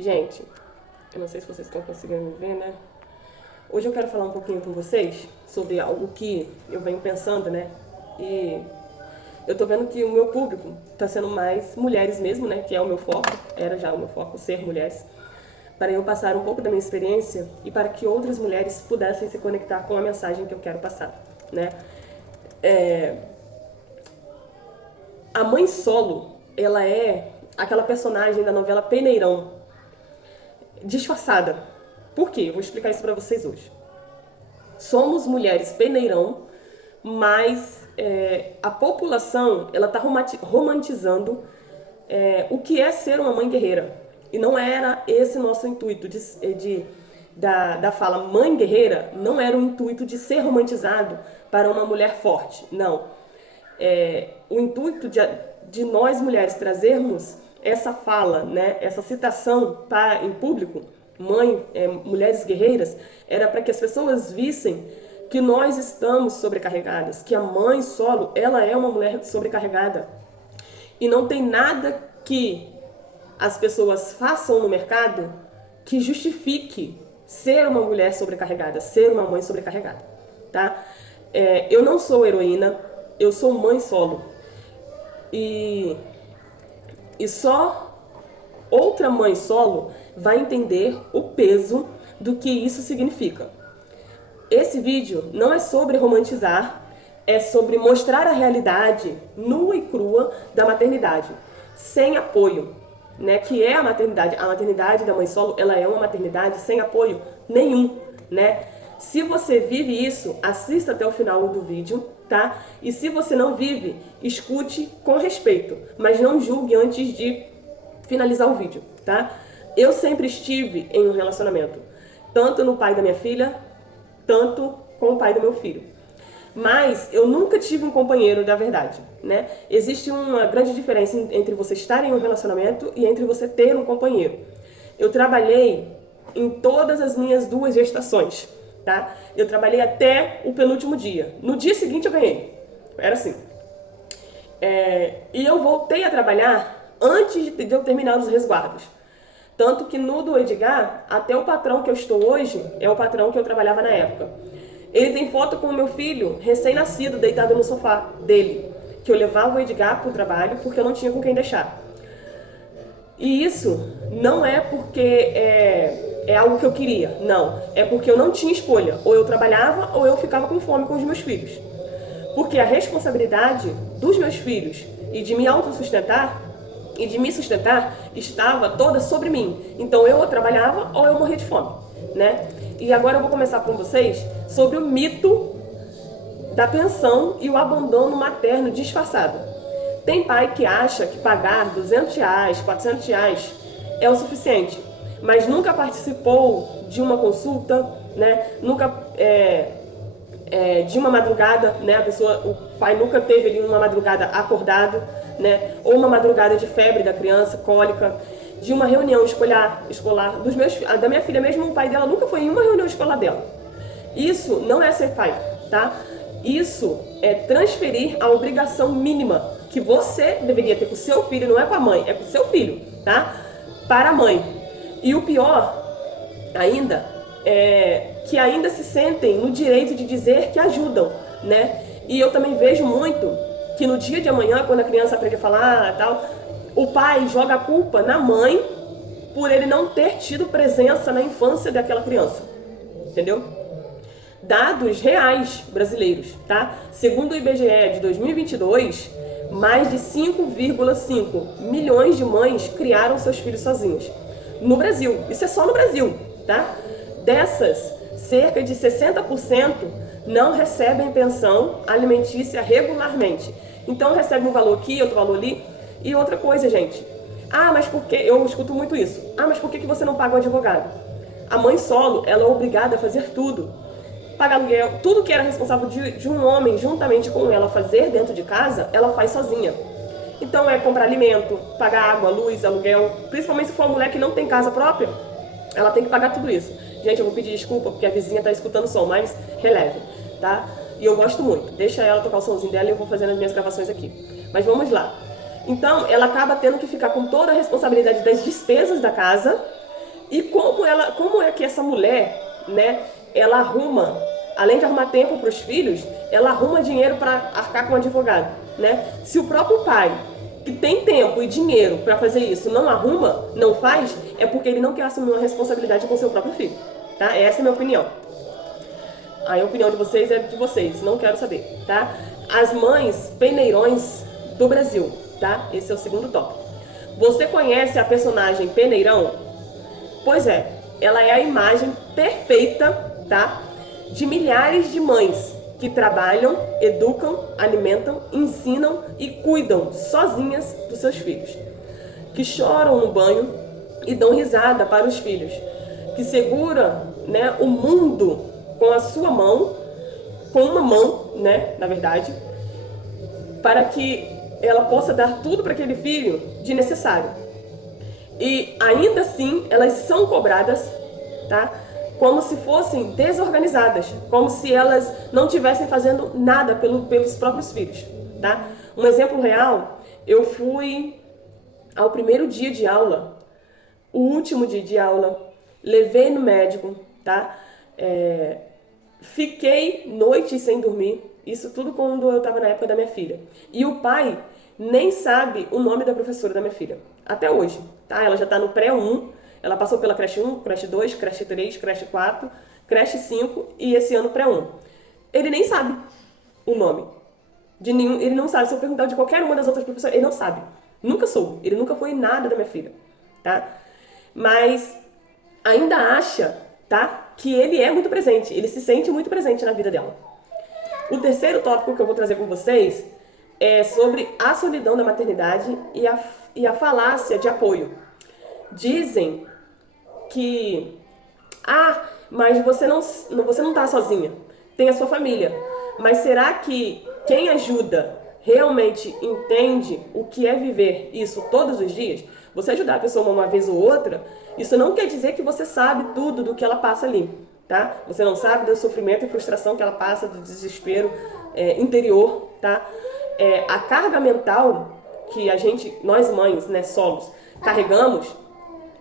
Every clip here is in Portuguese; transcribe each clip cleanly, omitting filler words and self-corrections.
Gente, eu não sei se vocês estão conseguindo me ver, né? Hoje eu quero falar um pouquinho com vocês sobre algo que eu venho pensando, né? E eu tô vendo que o meu público tá sendo mais mulheres mesmo, né? Que é o meu foco, era já o meu foco, ser mulheres. Para eu passar um pouco da minha experiência e para que outras mulheres pudessem se conectar com a mensagem que eu quero passar, né? A mãe solo, ela é aquela personagem da novela Peneirão, disfarçada. Por quê? Eu vou explicar isso para vocês hoje. Somos mulheres peneirão, mas a população ela está romantizando o que é ser uma mãe guerreira. E não era esse nosso intuito da fala mãe guerreira, não era o intuito de ser romantizado para uma mulher forte, não. O intuito de nós mulheres trazermos essa fala, né, essa citação em público, mulheres guerreiras, era para que as pessoas vissem que nós estamos sobrecarregadas, que a mãe solo, ela é uma mulher sobrecarregada. E não tem nada que as pessoas façam no mercado que justifique ser uma mulher sobrecarregada, ser uma mãe sobrecarregada, tá? Eu não sou heroína, eu sou mãe solo. E só outra mãe solo vai entender o peso do que isso significa. Esse vídeo não é sobre romantizar, é sobre mostrar a realidade nua e crua da maternidade, sem apoio, né? Que é a maternidade. A maternidade da mãe solo, ela é uma maternidade sem apoio nenhum, né? Se você vive isso, assista até o final do vídeo, tá? E se você não vive, escute com respeito, mas não julgue antes de finalizar o vídeo, tá? Eu sempre estive em um relacionamento, tanto no pai da minha filha, tanto com o pai do meu filho. Mas eu nunca tive um companheiro da verdade, né? Existe uma grande diferença entre você estar em um relacionamento e entre você ter um companheiro. Eu trabalhei em todas as minhas 2 gestações, tá? Eu trabalhei até o penúltimo dia. No dia seguinte eu ganhei. Era assim. E eu voltei a trabalhar antes de eu terminar os resguardos. Tanto que no do Edgar, até o patrão que eu estou hoje é o patrão que eu trabalhava na época. Ele tem foto com o meu filho recém-nascido, deitado no sofá dele, que eu levava o Edgar pro trabalho porque eu não tinha com quem deixar. E isso não é porque é algo que eu queria, não. É porque eu não tinha escolha. Ou eu trabalhava ou eu ficava com fome com os meus filhos. Porque a responsabilidade dos meus filhos e de me autossustentar e de me sustentar estava toda sobre mim. Então eu trabalhava ou eu morria de fome, né? E agora eu vou começar com vocês sobre o mito da pensão e o abandono materno disfarçado. Tem pai que acha que pagar R$200, R$400 é o suficiente, mas nunca participou de uma consulta, né? Nunca de uma madrugada, né? O pai nunca teve ali uma madrugada acordado, né? Ou uma madrugada de febre da criança, cólica, de uma reunião escolar da minha filha mesmo, o pai dela nunca foi em uma reunião escolar dela. Isso não é ser pai, tá? Isso é transferir a obrigação mínima que você deveria ter com o seu filho, não é com a mãe, é com o seu filho, tá? Para a mãe. E o pior ainda é que ainda se sentem no direito de dizer que ajudam, né? E eu também vejo muito que no dia de amanhã, quando a criança aprende a falar tal, o pai joga a culpa na mãe por ele não ter tido presença na infância daquela criança, entendeu? Dados reais brasileiros, tá? Segundo o IBGE de 2022, mais de 5,5 milhões de mães criaram seus filhos sozinhas. No Brasil, isso é só no Brasil, tá? Dessas, cerca de 60% não recebem pensão alimentícia regularmente. Então recebe um valor aqui, outro valor ali. E outra coisa, gente. Mas por que? Eu escuto muito isso. Mas por que você não paga um advogado? A mãe solo, ela é obrigada a fazer tudo. Pagar aluguel, tudo que era responsável de um homem juntamente com ela fazer dentro de casa, ela faz sozinha. Então é comprar alimento, pagar água, luz, aluguel. Principalmente se for uma mulher que não tem casa própria, ela tem que pagar tudo isso. Gente, eu vou pedir desculpa porque a vizinha tá escutando o som, mas releve, tá? E eu gosto muito. Deixa ela tocar o somzinho dela e eu vou fazendo as minhas gravações aqui. Mas vamos lá. Então, ela acaba tendo que ficar com toda a responsabilidade das despesas da casa E como é que essa mulher, né, ela arruma, além de arrumar tempo para os filhos, ela arruma dinheiro para arcar com o advogado, né? Se o próprio pai, que tem tempo e dinheiro para fazer isso, não arruma, não faz, é porque ele não quer assumir uma responsabilidade com seu próprio filho, tá? Essa é a minha opinião. A opinião de vocês é de vocês, não quero saber, tá? As mães peneirões do Brasil, tá? Esse é o segundo tópico. Você conhece a personagem Peneirão? Pois é, ela é a imagem perfeita, tá? De milhares de mães que trabalham, educam, alimentam, ensinam e cuidam sozinhas dos seus filhos. Que choram no banho e dão risada para os filhos. Que segura, né, o mundo com a sua mão, com uma mão, né, na verdade, para que ela possa dar tudo para aquele filho de necessário. E ainda assim, elas são cobradas, tá? Como se fossem desorganizadas, como se elas não estivessem fazendo nada pelos próprios filhos, tá? Um exemplo real, eu fui ao primeiro dia de aula, o último dia de aula, levei no médico, tá? Fiquei noites sem dormir, isso tudo quando eu estava na época da minha filha. E o pai nem sabe o nome da professora da minha filha, até hoje, tá? Ela já está no pré-1, ela passou pela creche 1, creche 2, creche 3, creche 4, creche 5 e esse ano pré-1. Ele nem sabe o nome de nenhum, ele não sabe. Se eu perguntar de qualquer uma das outras professoras, ele não sabe. Nunca soube, ele nunca foi nada da minha filha, tá? Mas ainda acha, tá? Que ele é muito presente, ele se sente muito presente na vida dela. O terceiro tópico que eu vou trazer com vocês é sobre a solidão da maternidade e a falácia de apoio. Dizem que, mas você não tá sozinha, tem a sua família. Mas será que quem ajuda realmente entende o que é viver isso todos os dias? Você ajudar a pessoa uma vez ou outra, isso não quer dizer que você sabe tudo do que ela passa ali, tá? Você não sabe do sofrimento e frustração que ela passa, do desespero interior, tá? A carga mental que nós mães, né, solos, carregamos,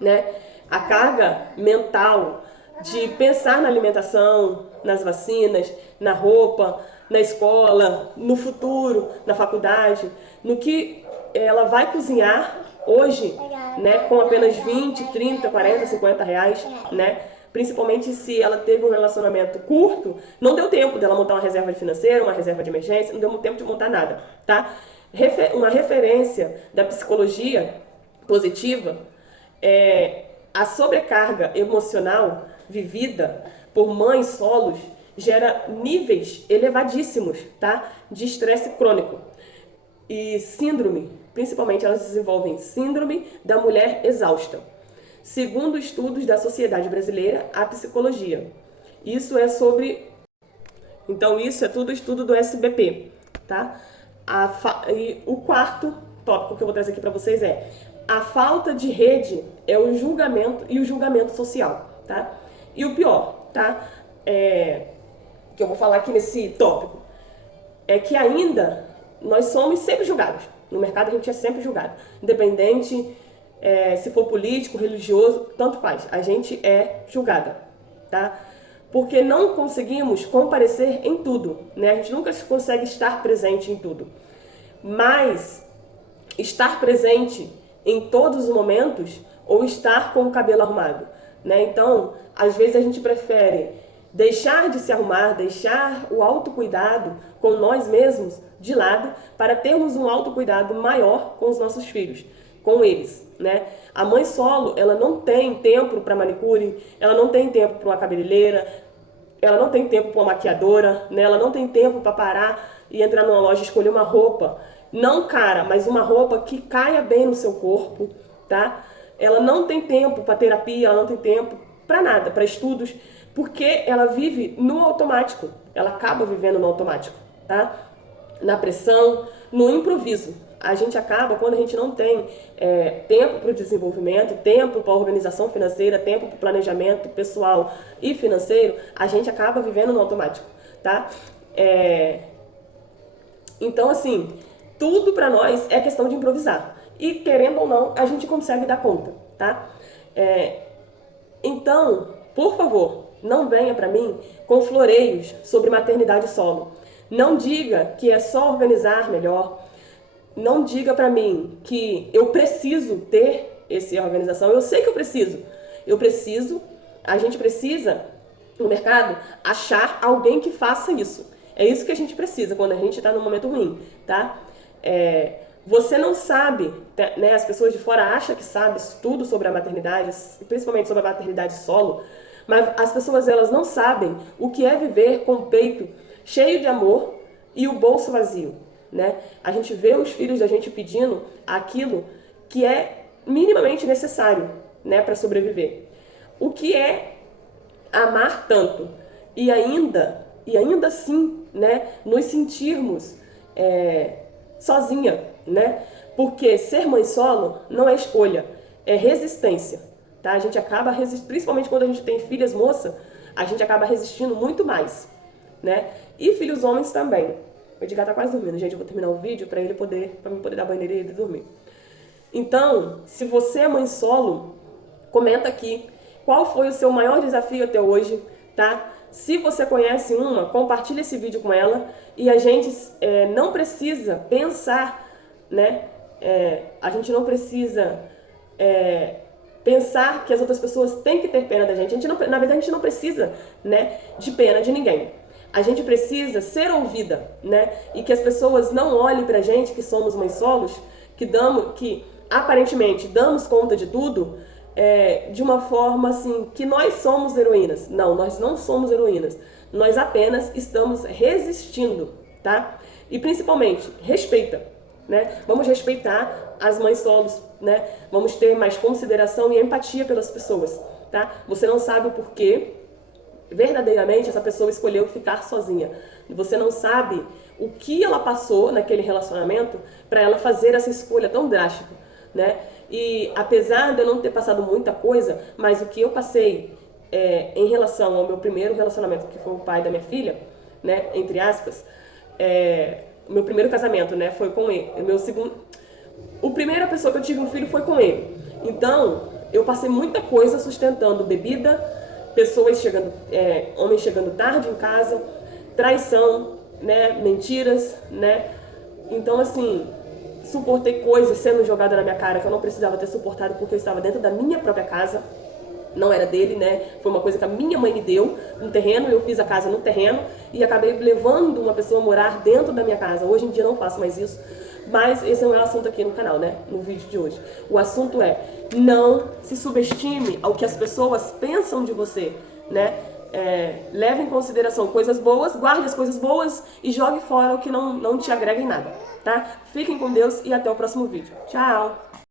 né? A carga mental de pensar na alimentação, nas vacinas, na roupa, na escola, no futuro, na faculdade, no que ela vai cozinhar hoje, né, com apenas 20, 30, 40, 50 reais, né? Principalmente se ela teve um relacionamento curto, não deu tempo dela montar uma reserva financeira, uma reserva de emergência, não deu tempo de montar nada, tá? Uma referência da psicologia positiva é a sobrecarga emocional vivida por mães solos gera níveis elevadíssimos, tá? De estresse crônico e síndrome, principalmente elas desenvolvem síndrome da mulher exausta. Segundo estudos da Sociedade Brasileira, a psicologia. Isso é tudo estudo do SBP, tá? E o quarto tópico que eu vou trazer aqui para vocês é a falta de rede é o julgamento social, tá? E o pior, tá? Que eu vou falar aqui nesse tópico, é que ainda nós somos sempre julgados. No mercado a gente é sempre julgado. Independente se for político, religioso, tanto faz. A gente é julgada, tá? Porque não conseguimos comparecer em tudo, né? A gente nunca consegue estar presente em tudo. Mas estar presente em todos os momentos ou estar com o cabelo arrumado, né? Então, às vezes a gente prefere deixar de se arrumar, deixar o autocuidado com nós mesmos de lado para termos um autocuidado maior com os nossos filhos, com eles, né? A mãe solo, ela não tem tempo para manicure, ela não tem tempo para uma cabeleireira, ela não tem tempo para uma maquiadora, né? Ela não tem tempo para parar e entrar numa loja e escolher uma roupa, não cara, mas uma roupa que caia bem no seu corpo, tá? Ela não tem tempo para terapia, ela não tem tempo para nada, para estudos, porque ela vive no automático, ela acaba vivendo no automático, tá? Na pressão, no improviso. A gente acaba, quando a gente não tem tempo para o desenvolvimento, tempo para a organização financeira, tempo para o planejamento pessoal e financeiro, a gente acaba vivendo no automático, tá? Então, assim, tudo para nós é questão de improvisar. E, querendo ou não, a gente consegue dar conta, tá? Então, por favor, não venha para mim com floreios sobre maternidade solo. Não diga que é só organizar melhor. Não diga para mim que eu preciso ter essa organização. Eu sei que eu preciso. A gente precisa, no mercado, achar alguém que faça isso. É isso que a gente precisa quando a gente está num momento ruim, tá? Você não sabe, né? As pessoas de fora acham que sabem tudo sobre a maternidade, principalmente sobre a maternidade solo, mas as pessoas elas não sabem o que é viver com o peito cheio de amor e o bolso vazio, né? A gente vê os filhos da gente pedindo aquilo que é minimamente necessário, né, para sobreviver. O que é amar tanto e ainda assim, né, nos sentirmos sozinha, né? Porque ser mãe solo não é escolha, é resistência, tá? A gente acaba resistindo, principalmente quando a gente tem filhas moça, a gente acaba resistindo muito mais, né? E filhos homens também. O Edgar tá quase dormindo, gente, eu vou terminar o vídeo para mim poder dar banho nele e ele dormir. Então, se você é mãe solo, comenta aqui qual foi o seu maior desafio até hoje, tá? Se você conhece uma, compartilha esse vídeo com ela e a gente não precisa pensar, né? A gente não precisa pensar que as outras pessoas têm que ter pena da gente. Na verdade, a gente não precisa, né, de pena de ninguém. A gente precisa ser ouvida, né? E que as pessoas não olhem pra gente que somos mães solos, que aparentemente damos conta de tudo, de uma forma assim, que nós somos heroínas. Não, nós não somos heroínas. Nós apenas estamos resistindo, tá? E principalmente, respeita, né? Vamos respeitar as mães solos, né? Vamos ter mais consideração e empatia pelas pessoas, tá? Você não sabe o porquê verdadeiramente essa pessoa escolheu ficar sozinha. Você não sabe o que ela passou naquele relacionamento para ela fazer essa escolha tão drástica, né? E apesar de eu não ter passado muita coisa, mas o que eu passei em relação ao meu primeiro relacionamento, que foi o pai da minha filha, né, entre aspas, o meu primeiro casamento, né, foi com ele. O primeira pessoa que eu tive um filho foi com ele. Então, eu passei muita coisa sustentando bebida, pessoas chegando, homens chegando tarde em casa, traição, né, mentiras, né. Então, assim, suportei coisas sendo jogadas na minha cara que eu não precisava ter suportado porque eu estava dentro da minha própria casa, não era dele, né? Foi uma coisa que a minha mãe me deu, um terreno, eu fiz a casa no terreno e acabei levando uma pessoa a morar dentro da minha casa. Hoje em dia eu não faço mais isso, mas esse não é o assunto aqui no canal, né? No vídeo de hoje. O assunto é, não se subestime ao que as pessoas pensam de você, né? Leve em consideração coisas boas, guarde as coisas boas e jogue fora o que não te agrega em nada, tá? Fiquem com Deus e até o próximo vídeo. Tchau!